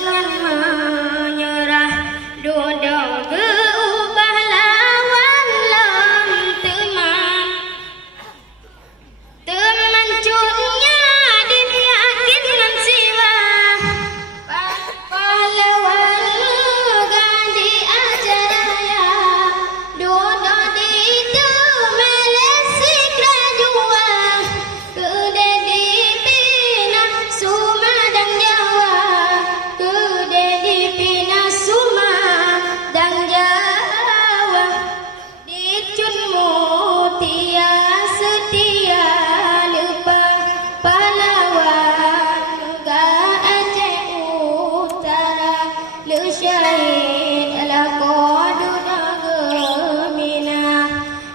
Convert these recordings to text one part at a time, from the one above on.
jangan menyerah, duduk berubah lawan lem teman. Temancunya diyakinkan siwa, pahlawan ganti ajaraya, duduk di temelesik rajua, kedai di Pina Sumadang Jawa, kedai di Pina Sumadang Jawa, di Cun Mutia setia lupa pahlawan ga Aceh Utara, lu syahid ala kodu gemina,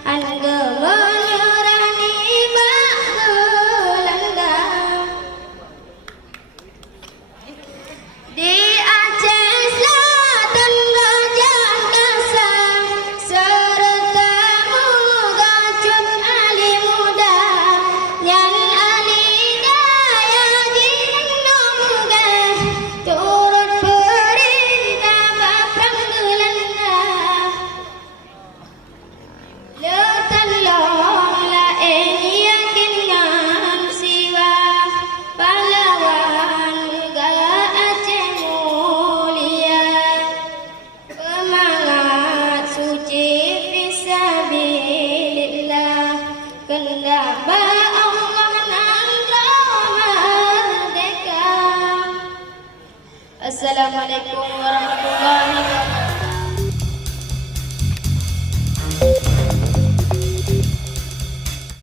angge menyerah ni bak Belanda. Di Aceh Selatan Gajah Kasar, serta Mugacun Ali Muda, Nyan Ali Daya Jinongga, turut perintah Baprang Belanda. Letan long lain yakin ngam siwa, pahlawan negara Aceh mulia, semangat suci fisabilillah, kendak Allah nangka merdeka. Assalamualaikum warahmatullahi wabarakatuh.